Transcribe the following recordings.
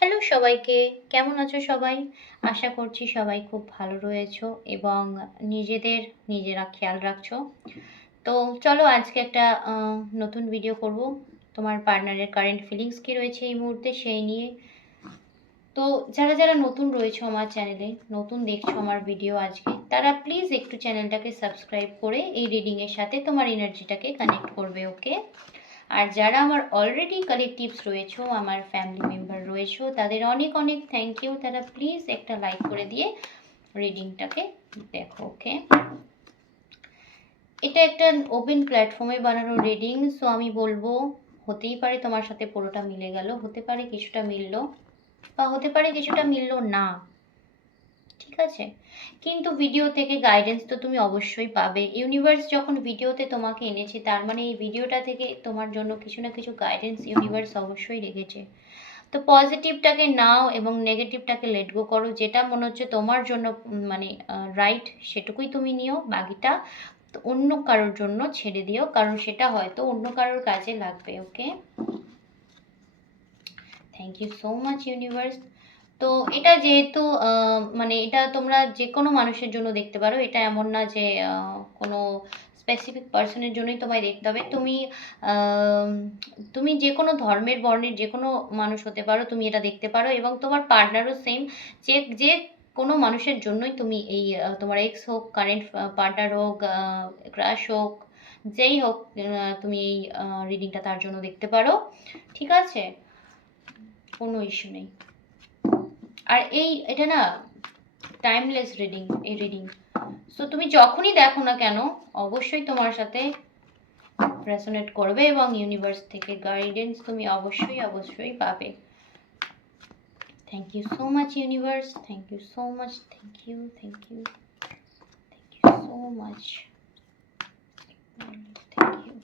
Hello সবাইকে, কেমন আছো সবাই? আশা করছি সবাই খুব ভালো রয়েছো এবং নিজেরা খেয়াল রাখছো। তো চলো আজকে একটা নতুন ভিডিও করব। তোমার পার্টনারের কারেন্ট ফিলিংস কি রয়েছে এই মুহূর্তে সেই নিয়ে। তো যারা নতুন রয়েছো আমার চ্যানেলে, নতুন দেখছো আমার ভিডিও আজকে, তারা প্লিজ একটু চ্যানেলটাকে সাবস্ক্রাইব করে এই রিডিংয়ের সাথে তোমার এনার্জিটাকে কানেক্ট করবে, ওকে? আর যারা আমার অলরেডি কালেকটিভস রয়েছো, আমার ফ্যামিলি মেম্বার রয়েছো, তাদের অনেক অনেক থ্যাংক ইউ। তারা প্লিজ একটা লাইক করে দিয়ে রিডিংটাকে দেখো, ওকে? এটা একটা ওপেন প্ল্যাটফর্মে বানানো রিডিং, সো আমি বলবো হতেই পারে তোমার সাথে পুরোটা মিলে গেল, হতে পারে কিছুটা মিললো, বা হতে পারে কিছুটা মিললো না, ঠিক আছে? কিন্তু ভিডিও থেকে গাইডেন্স তো তুমি অবশ্যই পাবে। ইউনিভার্স যখন ভিডিওতে তোমাকে এনেছে, তার মানে এই ভিডিওটা থেকে তোমার জন্য কিছু না কিছু গাইডেন্স ইউনিভার্স অবশ্যই রেখেছে। তো পজিটিভটাকে নাও এবং নেগেটিভটাকে লেট গো করো। যেটা মনে হচ্ছে তোমার জন্য মানে রাইট, সেটুকুই তুমি নিও। বাকিটা তো অন্য কারোর জন্য ছেড়ে দিও, কারণ সেটা হয়তো অন্য কারোর কাজে লাগবে, okay? Thank you so much universe. তো এটা যেহেতু মানে এটা তোমরা যে কোনো মানুষের জন্য দেখতে পারো, এটা এমন না যে কোনো স্পেসিফিক পার্সনের জন্যই তোমায় দেখতে হবে। আম, তুমি যে কোনো ধর্মের বর্ণের যে কোনো মানুষ হতে পারো, তুমি এটা দেখতে পারো, এবং তোমার পার্টনারও সেম। যে যে কোনো মানুষের জন্যই তুমি এই তোমার এক্স হোক, কারেন্ট পার্টনার হোক, ক্রাশ হোক, যেই হোক, তুমি এই রিডিংটা তার জন্য দেখতে পারো, ঠিক আছে? কোনো ইস্যু নেই। আর এটা না টাইমলেস রিডিং, এই রিডিং। সো তুমি যখনই দেখো না কেন, অবশ্যই তোমার সাথে রেসোনেট করবে এবং ইউনিভার্স থেকে গাইডেন্স তুমি অবশ্যই অবশ্যই পাবে। Thank you so much universe, thank you so much, thank you, thank you, thank you so much, thank you.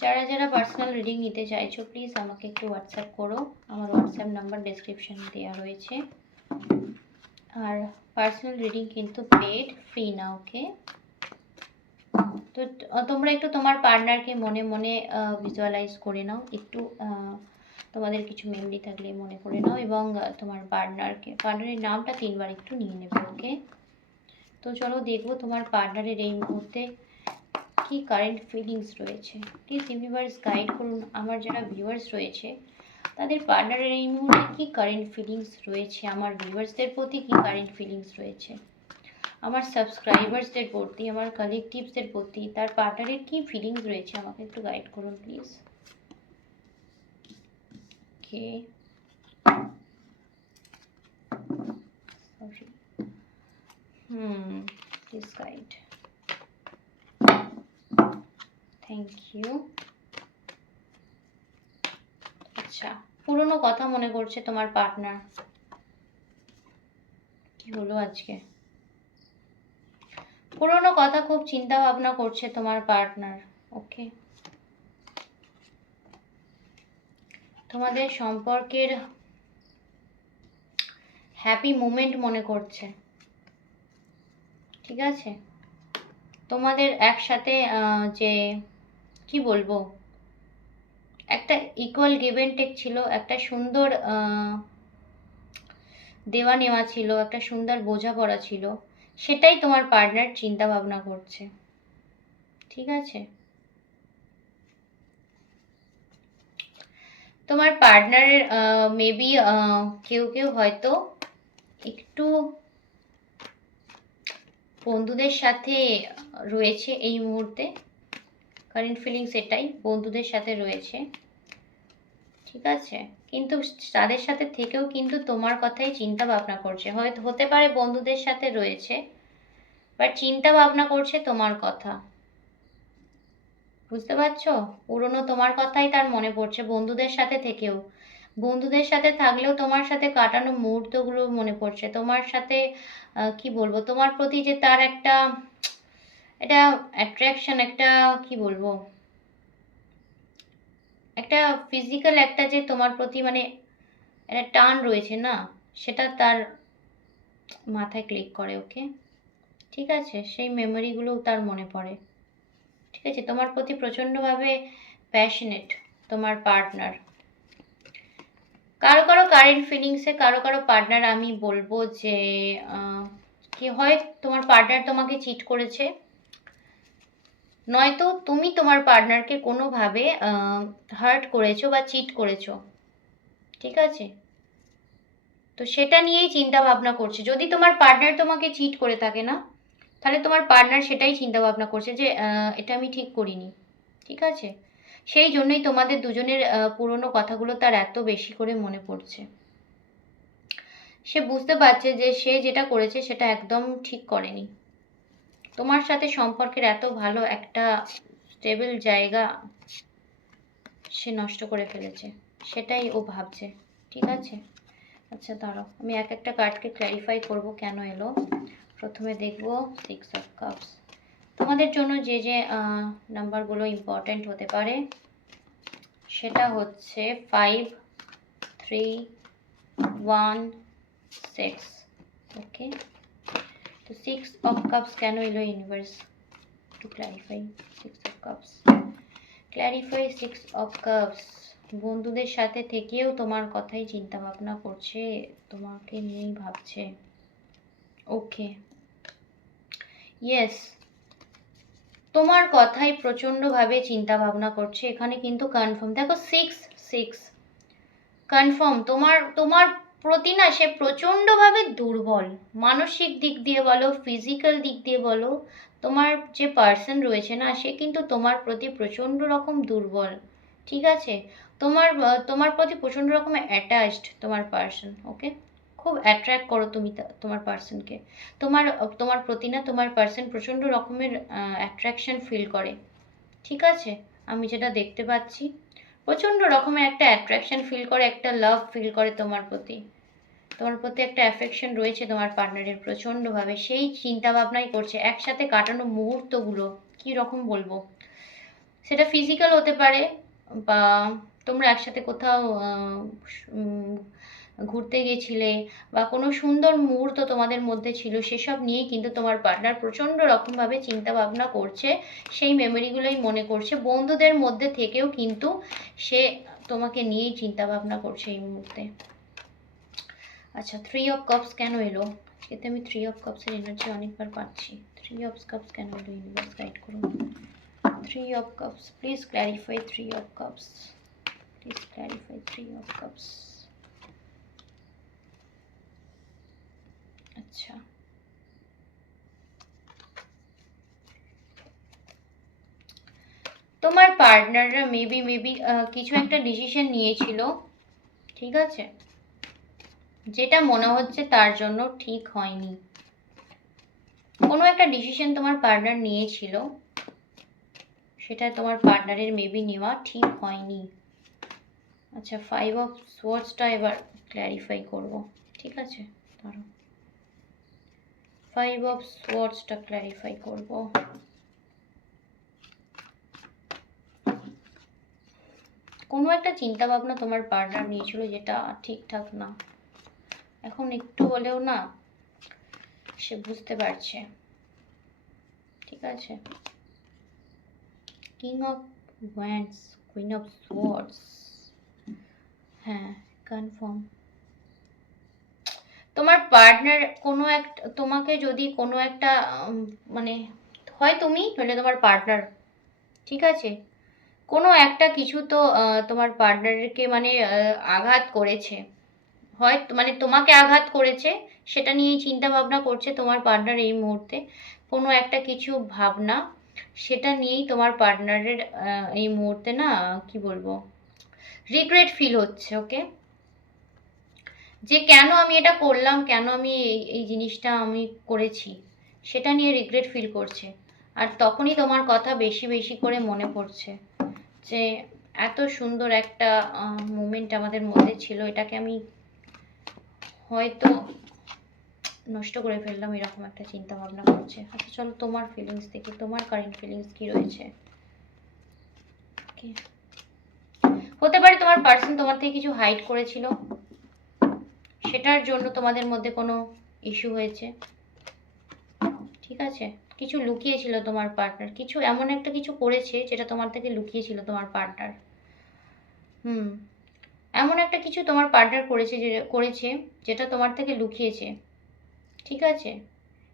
যারা পার্সোনাল রিডিং নিতে চাইছো, প্লিজ আমাকে একটু হোয়াটসঅ্যাপ করো। আমার হোয়াটসঅ্যাপ নাম্বার ডেসক্রিপশনে দেওয়া রয়েছে। আর পার্সোনাল রিডিং কিন্তু পেড, ফ্রি না, ওকে? তো তোমরা একটু তোমার পার্টনারকে মনে মনে ভিজুয়ালাইজ করে নাও একটু। তোমাদের কিছু মেমরি থাকলে মনে করে নাও, এবং তোমার পার্টনারের নামটা 3বার একটু নিয়ে নেবে, ওকে? তো চলো দেখবো তোমার পার্টনারের এই মুহূর্তে কি কারেন্ট ফিলিংস রয়েছে। প্লিজ ইউনিভার্স গাইড করুন আমার যারা ভিউয়ার্স রয়েছে, তাদের পার্টনারের এই মুহূর্তে কি কারেন্ট ফিলিংস রয়েছে, আমার ভিউয়ার্সদের প্রতি কি কারেন্ট ফিলিংস রয়েছে, আমার সাবস্ক্রাইবার্সদের প্রতি, আমার কালেকটিভসদের প্রতি তার পার্টনারের কি ফিলিংস রয়েছে, আমাকে একটু গাইড করুন please. Okay, sorry, please guide, thank you. আচ্ছা, পুরনো কথা মনে করছে তোমার পার্টনার। কি হলো আজকে? পুরনো কথা খুব চিন্তা ভাবনা করছে তোমার পার্টনার, ওকে? তোমাদের সম্পর্কের হ্যাপি মোমেন্ট মনে করছে, ঠিক আছে? তোমাদের একসাথে যে কি বলবো, একটা ইকুয়াল গিভ অ্যান্ড টেক ছিল, একটা সুন্দর দেওয়া নেওয়া ছিল, একটা সুন্দর বোঝাপড়া ছিল, সেটাই তোমার পার্টনার চিন্তা ভাবনা করছে, ঠিক আছে? তোমার পার্টনারের মেবি কেউ কেউ হয়তো একটু বন্ধুদের সাথে রয়েছে এই মুহূর্তে। কারেন্ট ফিলিংস এটাই, বন্ধুদের সাথে রয়েছে, ঠিক আছে? কিন্তু তাদের সাথে থেকেও কিন্তু তোমার কথাই চিন্তা ভাবনা করছে। হয়তো হতে পারে বন্ধুদের সাথে রয়েছে, বাট চিন্তা ভাবনা করছে তোমার কথা, বুঝতে পারছো? পুরনো তোমার কথাই তার মনে পড়ছে বন্ধুদের সাথে থেকেও। বন্ধুদের সাথে থাকলেও তোমার সাথে কাটানো মুহূর্তগুলো মনে পড়ছে, তোমার সাথে কি বলবো, তোমার প্রতি যে তার একটা একটা অ্যাট্রাকশন, একটা কি বলবো, একটা ফিজিক্যাল একটা যে তোমার প্রতি মানে একটা টান রয়েছে না, সেটা তার মাথায় ক্লিক করে, ওকে? ঠিক আছে, সেই মেমোরিগুলোও তার মনে পড়ে, ঠিক আছে? তোমার প্রতি প্রচণ্ডভাবে প্যাশনেট তোমার পার্টনার। কারো কারো কারেন্ট ফিলিংসে কারো কারো পার্টনার আমি বলবো যে কি হয়, তোমার পার্টনার তোমাকে চিট করেছে, নয়তো তুমি তোমার পার্টনারকে কোনোভাবে হার্ট করেছো বা চিট করেছো, ঠিক আছে? তো সেটা নিয়েই চিন্তা ভাবনা করছে। যদি তোমার পার্টনার তোমাকে চিট করে থাকে না, তাহলে তোমার পার্টনার সেটাই চিন্তা ভাবনা করছে যে এটা আমি ঠিক করিনি, ঠিক আছে? সেই জন্যই তোমাদের দুজনের পুরনো কথাগুলো তার এত বেশি করে মনে পড়ছে। সে বুঝতে পারছে যে সে যেটা করেছে সেটা একদম ঠিক করেনি। তোমার সাথে সম্পর্কের এত ভালো একটা স্টেবল জায়গা সে নষ্ট করে ফেলেছে, সেটাই ও ভাবছে, ঠিক আছে? আচ্ছা দাঁড়াও, আমি এক একটা কার্ডকে ক্ল্যারিফাই করব কেন এলো। প্রথমে দেখব 6 অফ কাপস। তোমাদের জন্য যে যে নাম্বারগুলো ইম্পর্ট্যান্ট হতে পারে সেটা হচ্ছে 5, 3, 1, 6। ওকে, তো 6 অফ কাপস কেন এলো universe? To clarify 6 of cups. Clarify 6 of cups. বন্ধুদের সাথে থেকেও তোমার কথাই চিন্তা ভাবনা করছে, তোমাকে নিয়েই ভাবছে। ওকে, ইয়েস, তোমার কথাই প্রচণ্ডভাবে চিন্তা ভাবনা করছে। এখানে কিন্তু কনফার্ম, দেখো 6 কনফার্ম তোমার তোমার প্রতি না সে প্রচণ্ডভাবে দুর্বল, মানসিক দিক দিয়ে বলো, ফিজিক্যাল দিক দিয়ে বলো। তোমার যে পার্সন রয়েছে না, সে কিন্তু তোমার প্রতি প্রচণ্ড রকম দুর্বল, ঠিক আছে? তোমার প্রতি প্রচণ্ড রকম অ্যাটাচড তোমার পার্সন। ওকে, খুব অ্যাট্রাক্ট করো তুমি তোমার পার্সনকে। তোমার তোমার প্রতি না তোমার পার্সন প্রচণ্ড রকমের অ্যাট্রাকশন ফিল করে, ঠিক আছে? আমি যেটা দেখতে পাচ্ছি, প্রচণ্ড রকমের একটা অ্যাট্রাকশন ফিল করে, একটা লাভ ফিল করে তোমার প্রতি। তোমার প্রতি একটা অ্যাফেকশন রয়েছে তোমার পার্টনারের প্রচণ্ডভাবে। সেই চিন্তা ভাবনাই করছে একসাথে কাটানো মুহূর্তগুলো, কি রকম বলবো, সেটা ফিজিক্যাল হতে পারে, বা তোমরা একসাথে কোথাও ঘুরতে গেছিলে, বা কোনো সুন্দর মুহূর্ত তোমাদের মধ্যে ছিল, সেসব নিয়েই কিন্তু তোমার পার্টনার প্রচণ্ড রকমভাবে চিন্তা ভাবনা করছে, সেই মেমোরিগুলোই মনে করছে। বন্ধুদের মধ্যে থেকেও কিন্তু সে তোমাকে নিয়েই চিন্তা ভাবনা করছে এই মুহূর্তে। আচ্ছা, 3 অফ কাপস কেন এলো? এতে আমি 3 অফ কাপসের এনার্জি অনেকবার পাচ্ছি। 3 অফ কাপস কেন এলো ইউনিভার্স, গাইড করুন। 3 of cups, please clarify 3 of cups, please clarify 3 of cups. আচ্ছা, তোমার পার্টনাররা মেবি কিছু একটা ডিসিশন নিয়েছিল, ঠিক আছে, যেটা মনে হচ্ছে তার জন্য ঠিক হয়নি। কোনো একটা ডিসিশন তোমার পার্টনার নিয়েছিল, সেটা তোমার পার্টনারের মেবি নেওয়া ঠিক হয়নি। আচ্ছা, 5 অফ সোয়ার্ডসটা এবার ক্ল্যারিফাই করব, ঠিক আছে? ধরো 5 অফ সোয়ার্ডসটা ক্ল্যারিফাই করব। কোনো একটা চিন্তা ভাবনা তোমার পার্টনার নিয়েছিল যেটা ঠিকঠাক না, এখন একটু হলেও না সে বুঝতে পারছে, ঠিক আছে? King of wands, queen of swords, হ্যাঁ কনফার্ম। তোমার পার্টনার কোনো একটা তোমাকে যদি কোনো একটা মানে হয় তুমি নইলে তোমার পার্টনার, ঠিক আছে, কোনো একটা কিছু তো তোমার পার্টনারকে মানে আঘাত করেছে, হয় মানে তোমাকে আঘাত করেছে, সেটা নিয়েই চিন্তা ভাবনা করছে তোমার পার্টনার এই মুহূর্তে। কোনো একটা কিছু ভাবনা, সেটা নিয়েই তোমার পার্টনারের এই মুহূর্তে না কি বলবো, রিগ্রেট ফিল হচ্ছে। ওকে, যে কেন আমি এটা করলাম, কেন আমি এই জিনিসটা আমি করেছি, সেটা নিয়ে রিগ্রেট ফিল করছে। আর তখনই তোমার কথা বেশি বেশি করে মনে পড়ছে যে এত সুন্দর একটা মোমেন্ট আমাদের মধ্যে ছিল, এটাকে আমি হয়তো নষ্ট করে ফেললাম, এরকম একটা চিন্তা ভাবনা করছে। আচ্ছা চলো তোমার ফিলিংস দেখি, তোমার কারেন্ট ফিলিংস কি রয়েছে। ওকে, হতে পারে তোমার পার্সন তোমার থেকে কিছু হাইড করেছিল, সেটার জন্য তোমাদের মধ্যে কোনো ইস্যু হয়েছে, ঠিক আছে? কিছু লুকিয়েছিল তোমার পার্টনার, কিছু এমন একটা কিছু করেছে যেটা তোমার থেকে লুকিয়েছিল তোমার পার্টনার। এমন একটা কিছু তোমার পার্টনার করেছে যেটা তোমার থেকে লুকিয়েছে, ঠিক আছে?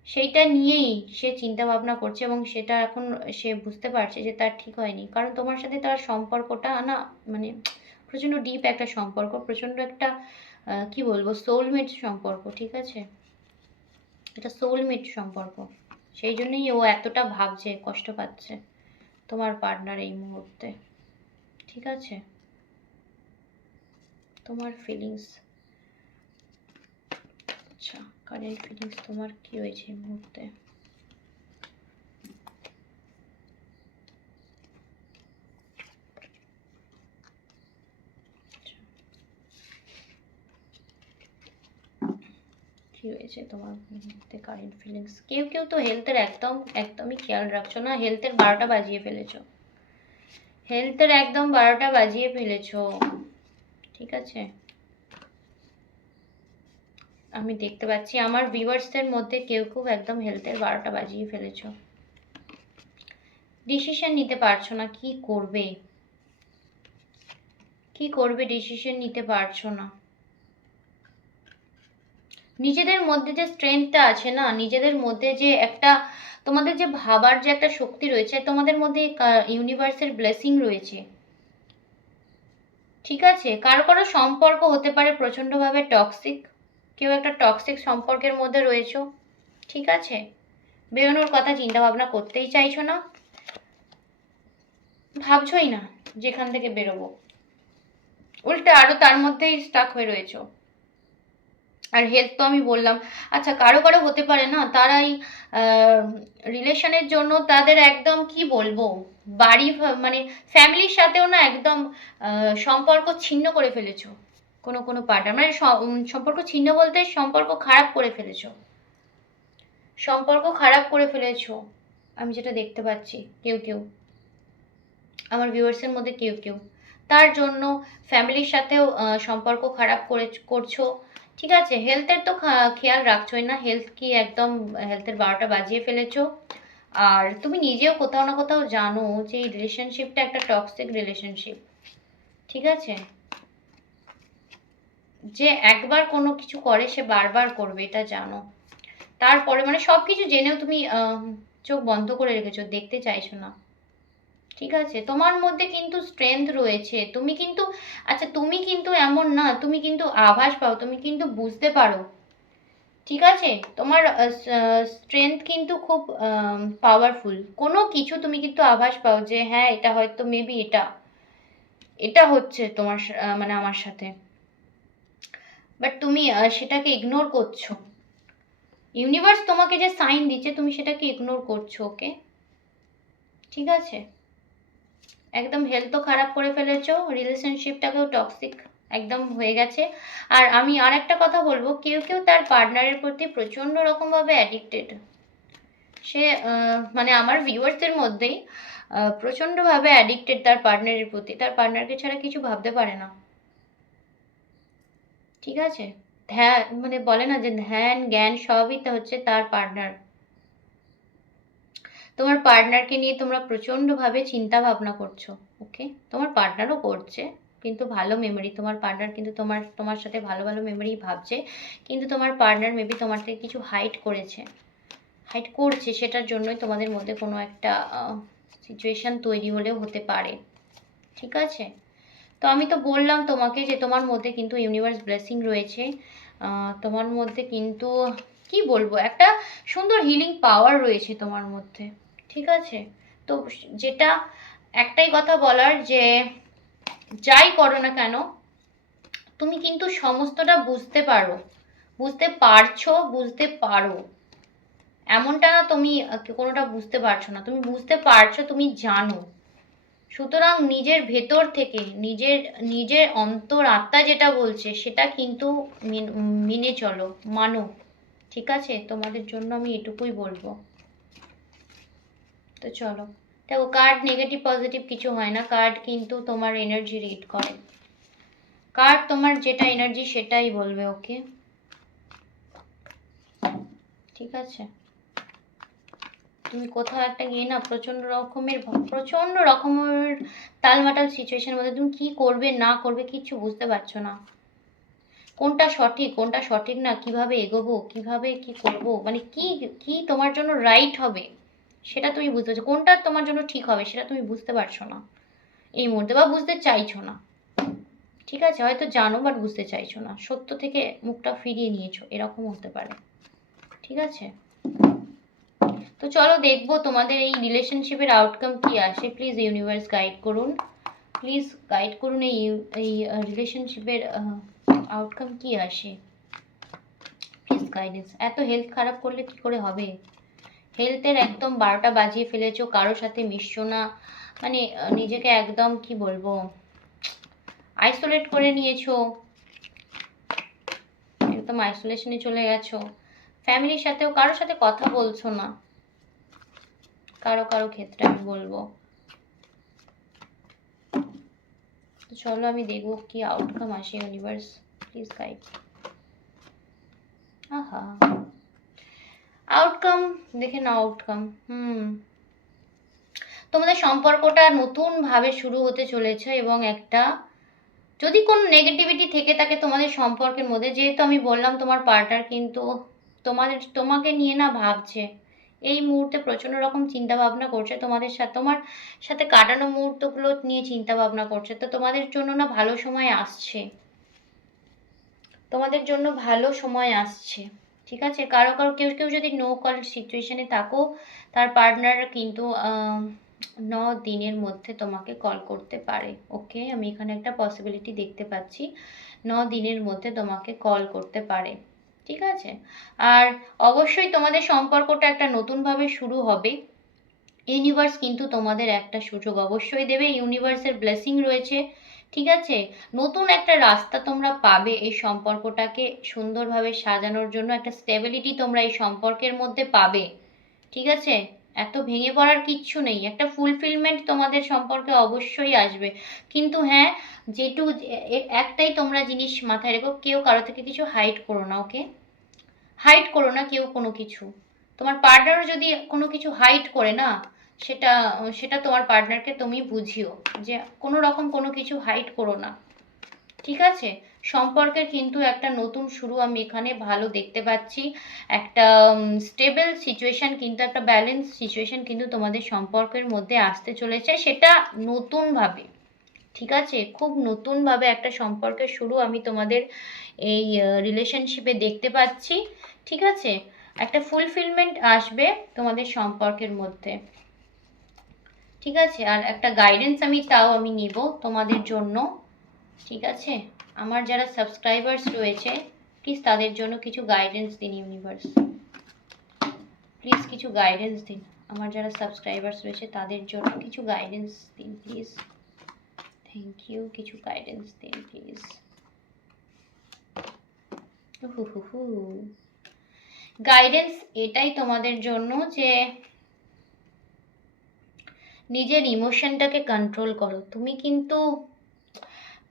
সেইটা নিয়েই সে চিন্তা ভাবনা করছে এবং সেটা এখন সে বুঝতে পারছে যে তার ঠিক হয়নি, কারণ তোমার সাথে তার সম্পর্কটা না মানে প্রচণ্ড ডিপ একটা সম্পর্ক, প্রচণ্ড একটা কি বলবো, সোলমেট সম্পর্ক, ঠিক আছে? এটা সোলমেট সম্পর্ক। সেই জন্যই ও এতটা ভাবছে, কষ্ট পাচ্ছে তোমার পার্টনার এই মুহূর্তে, ঠিক আছে? তোমার ফিলিংস, আচ্ছা কারেন্ট ফিলিংস তোমার কি হয়েছে এই মুহূর্তে? কি হয়েছে তোমার মধ্যে কারেন্ট ফিলিংস? কেউ কেউ তো হেলথের একদমই খেয়াল রাখছো না, হেলথের 12টা বাজিয়ে ফেলেছো, হেলথের একদম 12টা বাজিয়ে ফেলেছো, ঠিক আছে? আমি দেখতে পাচ্ছি আমার ভিউয়ার্সদের মধ্যে কেউ কেউ একদম হেলথের 12টা বাজিয়ে ফেলেছো। ডিসিশন নিতে পারছো না, কি করবে কি করবে, ডিসিশন নিতে পারছো না। নিজেদের মধ্যে যে স্ট্রেংথটা আছে না, নিজেদের মধ্যে যে একটা তোমাদের যে ভাবার যে একটা শক্তি রয়েছে, তোমাদের মধ্যে ইউনিভার্সের ব্লেসিং রয়েছে, ঠিক আছে? কারো কারো সম্পর্ক হতে পারে প্রচণ্ডভাবে টক্সিক, কেউ একটা টক্সিক সম্পর্কের মধ্যে রয়েছো, ঠিক আছে? বেরোনোর কথা চিন্তা ভাবনা করতেই চাইছো না, ভাবছোই না যেখান থেকে বেরোবো, উল্টে আরো তার মধ্যেই স্টাক হয়ে রয়েছো। আর হেলথ তো আমি বললাম। আচ্ছা কারো কারো হতে পারে না তারাই রিলেশনের জন্য তাদের একদম কি বলবো, বাড়ি মানে ফ্যামিলির সাথেও না একদম সম্পর্ক ছিন্ন করে ফেলেছো, কোনো কোনো পার্টনার মানে সম্পর্ক ছিন্ন বলতে সম্পর্ক খারাপ করে ফেলেছো, সম্পর্ক খারাপ করে ফেলেছো, আমি যেটা দেখতে পাচ্ছি কেউ কেউ আমার ভিউয়ার্সের মধ্যে কেউ কেউ তার জন্য ফ্যামিলির সাথেও সম্পর্ক খারাপ করছো, ঠিক আছে? হেলথের তো খেয়াল রাখছোই না, হেলথ কি একদম হেলথের 12টা বাজিয়ে ফেলেছো। আর তুমি নিজেও কোথাও না কোথাও জানো যে এই রিলেশনশিপটা একটা টক্সিক রিলেশনশিপ, ঠিক আছে? যে একবার কোনো কিছু করে সে বারবার করবে, এটা জানো। তারপরে মানে সব কিছু জেনেও তুমি চোখ বন্ধ করে রেখেছো, দেখতে চাইছো না, ঠিক আছে? তোমার মধ্যে কিন্তু স্ট্রেংথ রয়েছে, তুমি কিন্তু আচ্ছা তুমি কিন্তু এমন না, তুমি কিন্তু আভাস পাও, তুমি কিন্তু বুঝতে পারো, ঠিক আছে? তোমার স্ট্রেংথ কিন্তু খুব পাওয়ারফুল, কোনো কিছু তুমি কিন্তু আভাস পাও যে হ্যাঁ এটা হয়তো মেবি এটা এটা হচ্ছে তোমার মানে আমার সাথে, বাট তুমি সেটাকে ইগনোর করছো, ইউনিভার্স তোমাকে যে সাইন দিচ্ছে তুমি সেটাকে ইগনোর করছো, ওকে? ঠিক আছে? একদম হেলথ তো খারাপ করে ফেলেছো, রিলেশনশিপটাকেও টক্সিক একদম হয়ে গেছে। আর আমি আর একটা কথা বলবো, কেউ কেউ তার পার্টনারের প্রতি প্রচণ্ড রকমভাবে অ্যাডিক্টেড, সে মানে আমার ভিউয়ার্সদের মধ্যেই প্রচণ্ডভাবে অ্যাডিক্টেড তার পার্টনারের প্রতি, তার পার্টনারকে ছাড়া কিছু ভাবতে পারে না, ঠিক আছে? ধ্যান মানে বলে না যে ধ্যান জ্ঞান সবই তো হচ্ছে তার পার্টনার, তোমার পার্টনারকে নিয়ে তোমরা প্রচণ্ডভাবে চিন্তা ভাবনা করছো, ওকে? তোমার পার্টনারও করছে, কিন্তু ভালো মেমোরি, তোমার পার্টনার কিন্তু তোমার তোমার সাথে ভালো ভালো মেমোরি ভাবছে, কিন্তু তোমার পার্টনার মেবি তোমার থেকে কিছু হাইড করেছে, হাইড করছে, সেটার জন্যই তোমাদের মধ্যে কোনো একটা সিচুয়েশান তৈরি হলেও হতে পারে, ঠিক আছে? তো আমি তো বললাম তোমাকে যে তোমার মধ্যে কিন্তু ইউনিভার্স ব্লেসিং রয়েছে, তোমার মধ্যে কিন্তু কি বলবো একটা সুন্দর হিলিং পাওয়ার রয়েছে তোমার মধ্যে, ঠিক আছে? তো যেটা একটাই কথা বলার যে যাই করো না কেন তুমি কিন্তু সমস্তটা বুঝতে পারো, বুঝতে পারছো, বুঝতে পারো, এমনটা না তুমি কোনোটা বুঝতে পারছো না, তুমি বুঝতে পারছো, তুমি জানো। সুতরাং নিজের ভেতর থেকে নিজের নিজের অন্তর আত্মা যেটা বলছে সেটা কিন্তু মেনে চলো, মানো, ঠিক আছে? তোমাদের জন্য আমি এটুকুই বলবো। তো চলো, দেখো কার্ড নেগেটিভ পজিটিভ কিছু হয় না, কার্ড কিন্তু তোমার এনার্জি রিড করে, কার্ড তোমার যেটা এনার্জি সেটাই বলবে, ওকে? ঠিক আছে? তুমি কোথাও একটা গিয়ে না প্রচণ্ড রকমের তালমাটাল সিচুয়েশনের মধ্যে, তুমি কি করবে না করবে কিচ্ছু বুঝতে পারছো না। কোনটা সঠিক না, কিভাবে এগোবো, কিভাবে কি করব, মানে কি কি তোমার জন্য রাইট হবে সেটা তুমি বুঝতে পারছো, কোনটা তোমার জন্য ঠিক হবে সেটা তুমি বুঝতে পারছো না এই মুহূর্তে, বা বুঝতে চাইছো না। ঠিক আছে, হয়তো জানো বাট বুঝতে চাইছো না, সত্য থেকে মুখটা ফিরিয়ে নিয়েছো, এরকম হতে পারে। ঠিক আছে, তো চলো দেখবো তোমাদের এই রিলেশনশিপের আউটকাম কি আসে। প্লিজ ইউনিভার্স গাইড করুন, প্লিজ গাইড করুন এই এই রিলেশনশিপের আউটকাম কি আসে। Please guidance. এত হেলথ খারাপ করলে কি করে হবে? হেলথের একদম 12টা বাজিয়ে ফেলেছো, কারোর সাথে মিশছো না, মানে নিজেকে একদম কি বলবো আইসোলেট করে নিয়েছো, একদম আইসোলেশনে চলে গেছো। ফ্যামিলির সাথেও কারোর সাথে কথা বলছো না, কারো কারো ক্ষেত্রে আমি বলবো। তো চলো আমি দেখবো কি আউটকাম আসে। Universe please guide. আহা, আউটকাম দেখে না, আউটকাম তোমাদের সম্পর্কটা নতুন ভাবে শুরু হতে চলেছে, এবং একটা যদি কোনো নেগেটিভিটি থেকে থাকে তোমাদের সম্পর্কের মধ্যে, যেহেতু আমি বললাম তোমার পার্টনার কিন্তু তোমাকে নিয়ে না ভাবছে, এই মুহূর্তে প্রচন্ড রকম চিন্তা ভাবনা করছে, তোমার সাথে কাটানো মুহূর্তগুলো নিয়ে চিন্তা ভাবনা করছে। তো তোমাদের জন্য না ভালো সময় আসছে, তোমাদের জন্য ভালো সময় আসছে। ঠিক আছে, কারো কারো কেউ কেউ যদি নো কল সিচুয়েশনে থাকো, তার পার্টনার কিন্তু 9 দিনের মধ্যে তোমাকে কল করতে পারে। ওকে, আমি এখানে একটা পসিবিলিটি দেখতে পাচ্ছি, 9 দিনের মধ্যে তোমাকে কল করতে পারে। ঠিক আছে, আর অবশ্যই তোমাদের সম্পর্কটা একটা নতুনভাবে শুরু হবে। ইউনিভার্স কিন্তু তোমাদের একটা সুযোগ অবশ্যই দেবে, ইউনিভার্সের ব্লেসিং রয়েছে। ঠিক আছে, নতুন একটা রাস্তা তোমরা পাবে এই সম্পর্কটাকে সুন্দরভাবে সাজানোর জন্য, একটা স্টেবিলিটি তোমরা এই সম্পর্কের মধ্যে পাবে। ঠিক আছে, এত ভেঙে পড়ার কিচ্ছু নেই, একটা ফুলফিলমেন্ট তোমাদের সম্পর্কে অবশ্যই আসবে। কিন্তু হ্যাঁ, একটাই তোমরা জিনিস মাথায় রেখো, কেউ কারো থেকে কিছু হাইড করো না। ওকে, হাইড করো না কেউ কোনো কিছু। তোমার পার্টনার যদি কোনো কিছু হাইড করে না, সেটা সেটা তোমার পার্টনারকে তুমি বুঝিও যে কোনো রকম কোনো কিছু হাইড করো না। ঠিক আছে, সম্পর্কের কিন্তু একটা নতুন শুরু আমি এখানে ভালো দেখতে পাচ্ছি, একটা স্টেবল সিচুয়েশন, কিন্তু একটা ব্যালেন্স সিচুয়েশন কিন্তু তোমাদের সম্পর্কের মধ্যে আসতে চলেছে, সেটা নতুনভাবে। ঠিক আছে, খুব নতুনভাবে একটা সম্পর্কের শুরু আমি তোমাদের এই রিলেশনশিপে দেখতে পাচ্ছি। ঠিক আছে, একটা ফুলফিলমেন্ট আসবে তোমাদের সম্পর্কের মধ্যে। ঠিক আছে, আর একটা গাইডেন্স আমি নিব তোমাদের জন্য। ঠিক আছে, আমার যারা সাবস্ক্রাইবার্স রয়েছে প্লিজ তাদের জন্য কিছু গাইডেন্স দিন ইউনিভার্স, প্লিজ কিছু গাইডেন্স দিন। আমার যারা সাবস্ক্রাইবার্স রয়েছে তাদের জন্য কিছু গাইডেন্স দিন প্লিজ। থ্যাংক ইউ, কিছু গাইডেন্স দিন প্লিজ। গাইডেন্স এটাই তোমাদের জন্য যে নিজের ইমোশনটাকে কন্ট্রোল করো। তুমি কিন্তু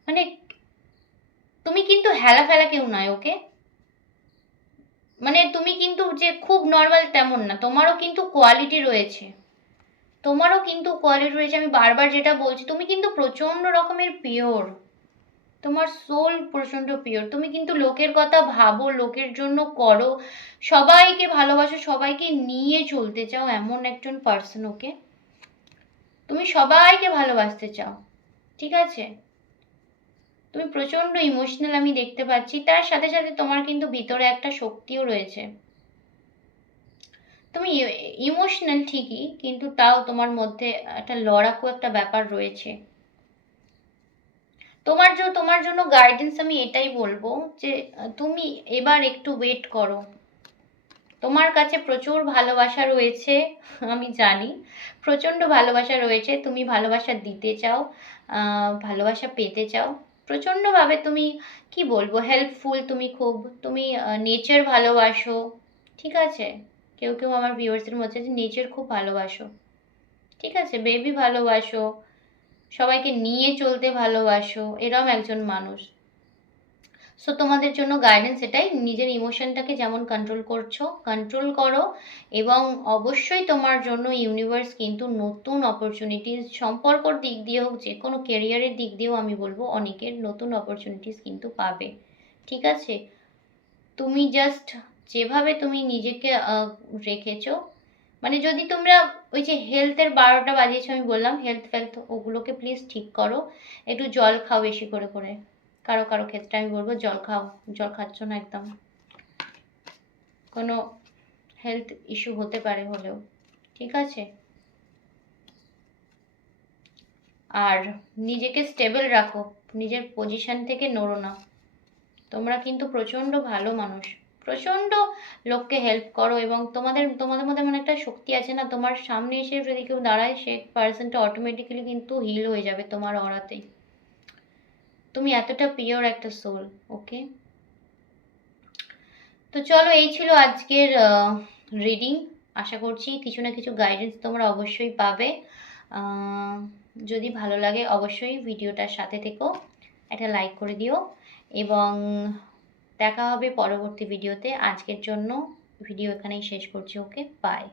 মানে তুমি কিন্তু হেলা ফেলা কেউ নয়। ওকে, মানে তুমি কিন্তু যে খুব নর্মাল তেমন না, তোমারও কিন্তু কোয়ালিটি রয়েছে, তোমারও কিন্তু কোয়ালিটি রয়েছে। আমি বারবার যেটা বলছি, তুমি কিন্তু প্রচন্ড রকমের পিওর, তোমার সোল প্রচন্ড পিওর। তুমি কিন্তু লোকের কথা ভাবো, লোকের জন্য করো, সবাইকে ভালোবাসো, সবাইকে নিয়ে চলতে চাও, এমন একজন পার্সন। ওকে, তুমি সবাইকে ভালোবাসতে চাও। ঠিক আছে, তুমি প্রচন্ড ইমোশনাল আমি দেখতে পাচ্ছি, তার সাথে সাথে তোমার কিন্তু ভিতরে একটা শক্তিও রয়েছে। তুমি ইমোশনাল ঠিকই, কিন্তু তাও তোমার মধ্যে একটা লড়াকু একটা ব্যাপার রয়েছে। তোমার জন্য গাইডেন্স আমি এটাই বলবো যে তুমি এবার একটু ওয়েট করো। তোমার কাছে প্রচুর ভালোবাসা রয়েছে, আমি জানি প্রচন্ড ভালোবাসা রয়েছে, তুমি ভালোবাসা দিতে চাও, ভালোবাসা পেতে চাও প্রচন্ডভাবে। তুমি কি বলবো, হেল্পফুল, তুমি নেচার ভালোবাসো। ঠিক আছে, কেউ কেউ আমার ভিউয়ার্সের মধ্যে যে নেচার খুব ভালোবাসো। ঠিক আছে, বেবি ভালোবাসো, সবাইকে নিয়ে চলতে ভালোবাসো, এরম একজন মানুষ। সো তোমাদের জন্য গাইডেন্স এটাই, নিজের ইমোশনটাকে যেমন কন্ট্রোল করছো কন্ট্রোল করো, এবং অবশ্যই তোমার জন্য ইউনিভার্স কিন্তু নতুন অপরচুনিটিস, সম্পর্কর দিক দিয়ে হোক, যে কোনো কেরিয়ারের দিক দিয়েও আমি বলবো অনেকের নতুন অপরচুনিটিস কিন্তু পাবে। ঠিক আছে, তুমি জাস্ট যেভাবে তুমি নিজেকে রেখেছো, মানে যদি তোমরা ওই যে হেলথের 12টা বাজিয়েছো, আমি বললাম হেলথ ফেলথ ওগুলোকে প্লিজ ঠিক করো, একটু জল খাও বেশি করে করে। কারো কারো ক্ষেত্রে আমি বলবো জল খাও, জল খাচ্ছ না একদম, কোনো হেলথ ইস্যু হতে পারে হলেও। ঠিক আছে, আর নিজেকে স্টেবল রাখো, নিজের পজিশন থেকে নড়ো না। তোমরা কিন্তু প্রচণ্ড ভালো মানুষ, প্রচণ্ড লোককে হেল্প করো, এবং তোমাদের তোমাদের মধ্যে এমন একটা শক্তি আছে না, তোমার সামনে এসে যদি কেউ দাঁড়ায় সে পার্সনটা অটোমেটিক্যালি কিন্তু হিল হয়ে যাবে তোমার অরাতেই। তুমি এতটা পিওর একটা সোল। ওকে, তো চলো এই ছিল আজকের রিডিং। আশা করছি কিছু না কিছু গাইডেন্স তোমরা অবশ্যই পাবে। আহ, যদি ভালো লাগে অবশ্যই ভিডিওটার সাথে থেকো, একটা লাইক করে দিও, এবং দেখা হবে পরবর্তী ভিডিওতে। আজকের জন্য ভিডিও এখানেই শেষ করছি। ওকে, বাই।